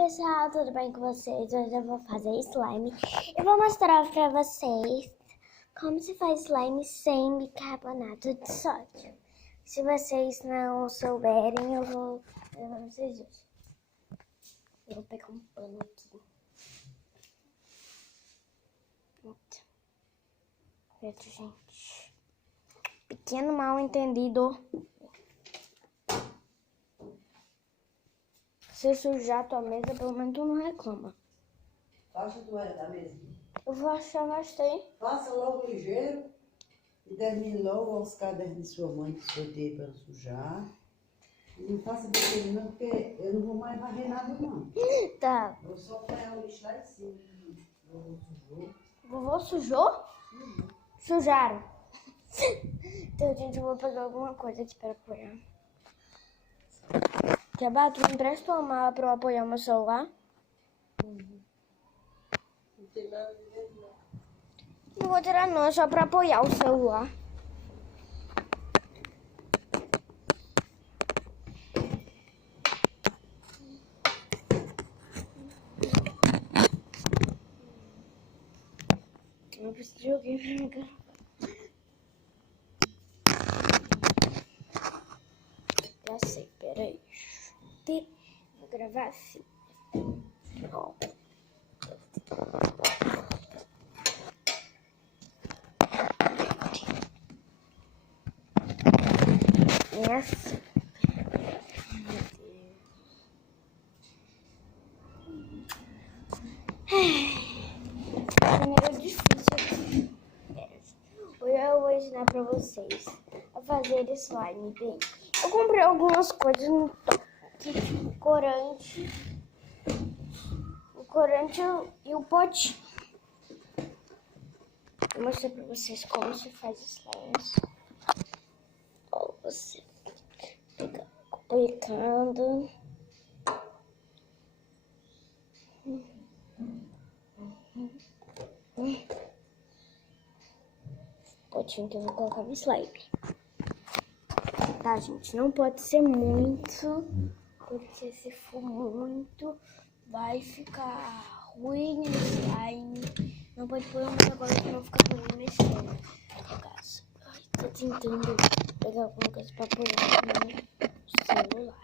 pessoal, tudo bem com vocês? Hoje eu vou fazer slime. Eu vou mostrar pra vocês como se faz slime sem bicarbonato de sódio. Se vocês não souberem, eu vou fazer pra vocês hoje. Eu vou pegar um pano aqui. Pronto, gente. Pequeno mal entendido. Se sujar tua mesa, pelo menos tu não reclama. Acha tu é da mesa? Eu vou achar bastante. Faça logo ligeiro e termine logo os cadernos de sua mãe que sorteia para sujar. E não faça besteira não, porque eu não vou mais varrer nada não. Tá. Vou só pegar o lixo lá em cima. Vovô sujou. Vovô sujou? Sujaram. Então, gente, eu vou pegar alguma coisa aqui para apoiar. Jabá, tu me empresta uma mala para eu apoiar o meu celular? Não tem nada de ver não. Não vou tirar não, é só para apoiar o celular. Eu preciso de alguém para me gravar. Já sei, peraí. Vou gravar assim. Ó. É assim. Primeiro difícil. Hoje eu vou ensinar pra vocês a fazer slime bem. Eu comprei algumas coisas no tipo corante. O corante e o potinho. Vou mostrar pra vocês como se faz slimes. Ó, você pega aplicando. Potinho que eu vou colocar no slime. Tá, gente? Não pode ser muito, porque se for muito, vai ficar ruim o slime. Não pode pôr um agora que não fica ruim mexendo. No caso, tô tentando pegar alguma coisa pra pôr no celular.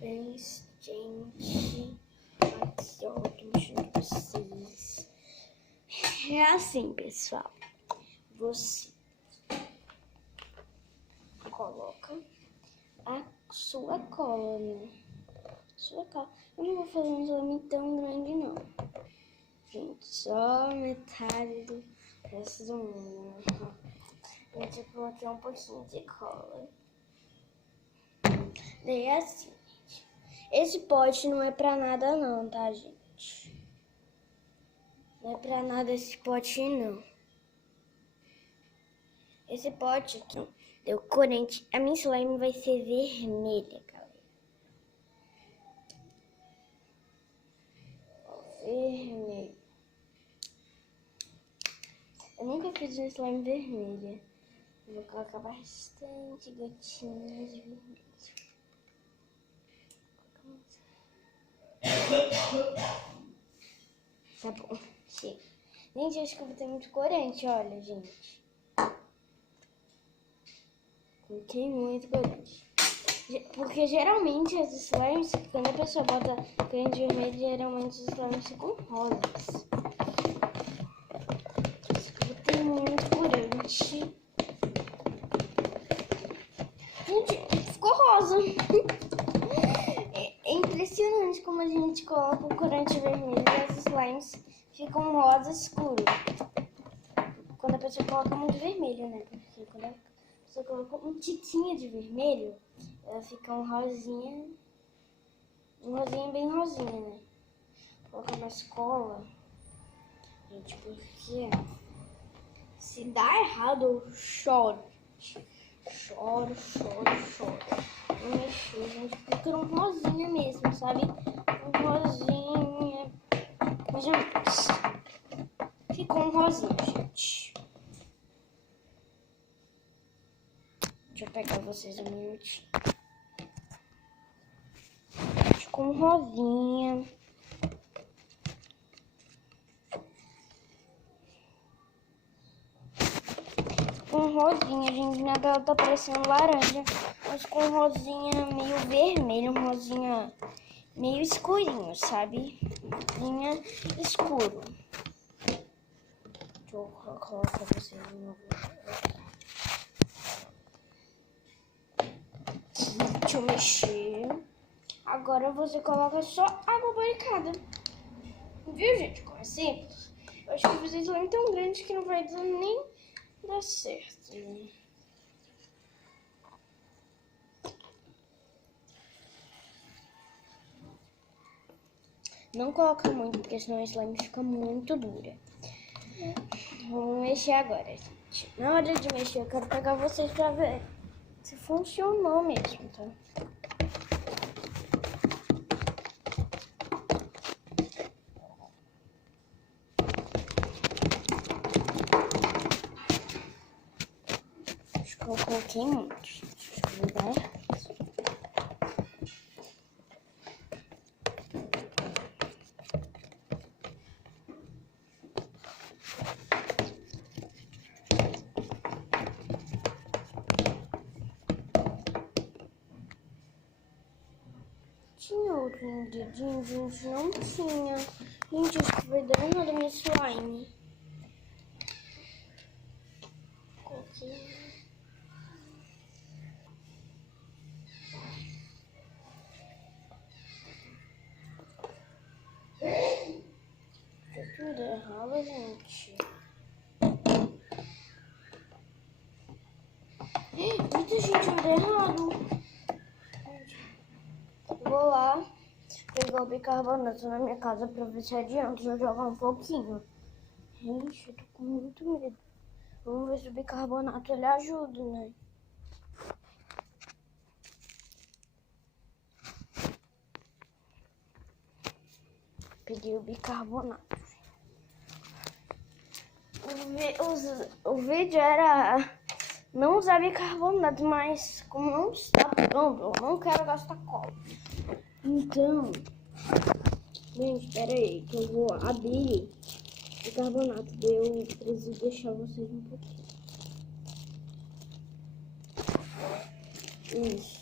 Gente, aqui ó, tô mostrando pra vocês. É assim, pessoal. Você coloca a sua cola, né? Sua cola. Eu não vou fazer um slime tão grande, não. Gente, só metade do resto do mundo. Gente, eu coloquei um pouquinho de cola. Daí é assim. Esse pote não é pra nada não, tá, gente? Não é pra nada esse pote, não. Esse pote aqui deu corante. A minha slime vai ser vermelha, galera. Vermelho. Eu nunca fiz uma slime vermelha. Eu vou colocar bastante gotinhas de vermelho. Tá bom, chega. Gente, acho que eu vou ter muito corante, olha, gente. Coloquei muito corante. Porque geralmente as slimes, quando a pessoa bota corante vermelho, geralmente os slimes ficam rosas. Acho que eu vou ter muito corante. Gente, ficou rosa. É impressionante como a gente coloca o corante vermelho e as slimes ficam rosa escuro. Quando a pessoa coloca muito vermelho, né? Porque quando a pessoa coloca um tiquinho de vermelho, ela fica um rosinha bem rosinha, né? Coloca mais cola. Gente, porque se dá errado, eu choro. Choro. Vou mexer, gente, porque era um rosinha mesmo, sabe? Um rosinha Mais ou menos. Ficou um rosinha, gente. Deixa eu pegar vocês um minutinho. Ficou um rosinha. Ficou um rosinha, gente. Minha tela tá parecendo laranja. Mas com um rosinha meio vermelho. Um rosinha meio escurinho, sabe? Rosinha escuro. Deixa eu colocar pra vocês de novo. Deixa eu mexer. Agora você coloca só água barricada. Viu, gente? Como é simples. Eu acho que vocês são tão grandes que não vai nem dar certo. Não coloca muito, porque senão a slime fica muito dura. Vamos mexer agora, gente. Na hora de mexer, eu quero pegar vocês pra ver se funcionou mesmo, tá? Acho que eu coloquei muito, gente. Acho que vai dar errado. Tinha outro dedinho, gente, não tinha. Gente, acho que vai dar errado a minha slime. Coloquei. Tá tudo errado, gente. Eita, gente, vai dar errado. Vou lá pegar o bicarbonato na minha casa pra ver se adianta eu jogar um pouquinho. Gente, eu tô com muito medo. Vamos ver se o bicarbonato ele ajuda, né? Peguei o bicarbonato. O vídeo era não usar bicarbonato, mas como não está pronto, eu não quero gastar cola. Então, gente, pera aí, que eu vou abrir o bicarbonato. Eu preciso deixar vocês um pouquinho. Isso.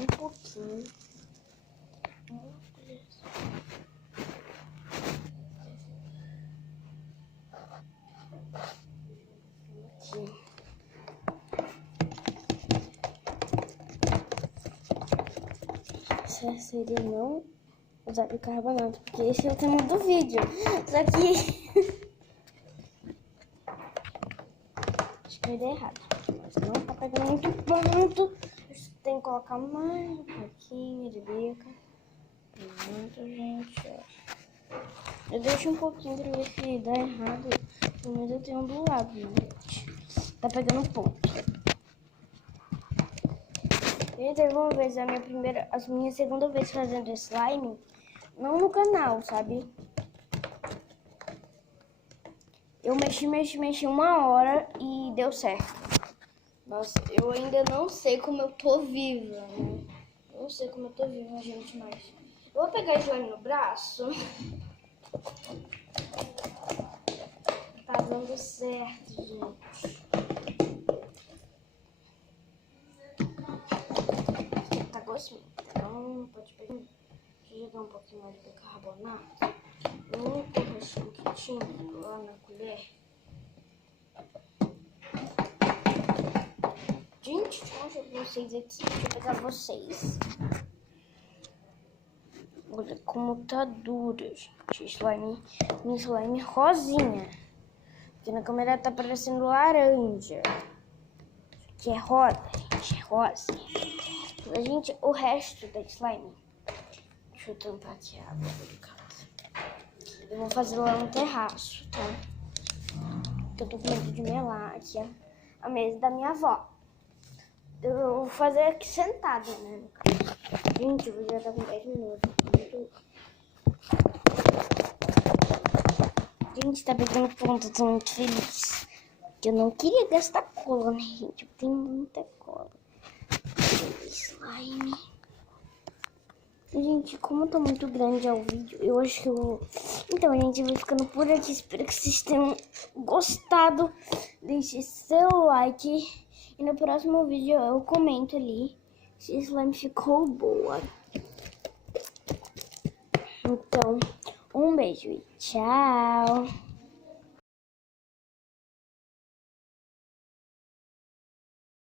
Um pouquinho. Aqui. Certo seria não usar bicarbonato, porque esse é o tema do vídeo. Só que acho que vai dar errado. Mas não tá pegando muito ponto. Tem que colocar mais um pouquinho de bica. Pronto, gente. Eu deixo um pouquinho pra ver se dá errado. Pelo menos eu tenho do lado, né, gente? Tá pegando ponto. Gente, vamos ver se é a minha segunda vez fazendo slime. Não no canal, sabe? Eu mexi 1 hora e deu certo. Nossa, eu ainda não sei como eu tô viva, né? Não sei como eu tô viva, gente, mas... Eu vou pegar slime no braço. Tá dando certo, gente. Tá gostinho. Então, pode pegar. Deixa eu jogar um pouquinho mais de bicarbonato. Um restinho que tinha lá na colher. Gente, deixa eu mostrar pra vocês aqui. Deixa eu pegar vocês. Olha como tá dura, gente. Slime, minha slime rosinha. Aqui na câmera tá parecendo laranja. Que é rosa, gente. É rosa. A gente, o resto da slime. Deixa eu tampar aqui a água de casa. Eu vou fazer lá no terraço, tá? Porque eu tô com medo de melar aqui a mesa da minha avó. Eu vou fazer aqui sentada, né? Gente, o vídeo já tá com 10 minutos. Gente, tá pegando ponto, tô muito feliz. Porque eu não queria gastar cola, né, gente? Eu tenho muita cola. Slime. Gente, como tá muito grande o vídeo, eu acho que eu vou... Então, gente, eu vou ficando por aqui. Espero que vocês tenham gostado. Deixe seu like. E no próximo vídeo eu comento ali se o slime ficou boa. Então, um beijo e tchau.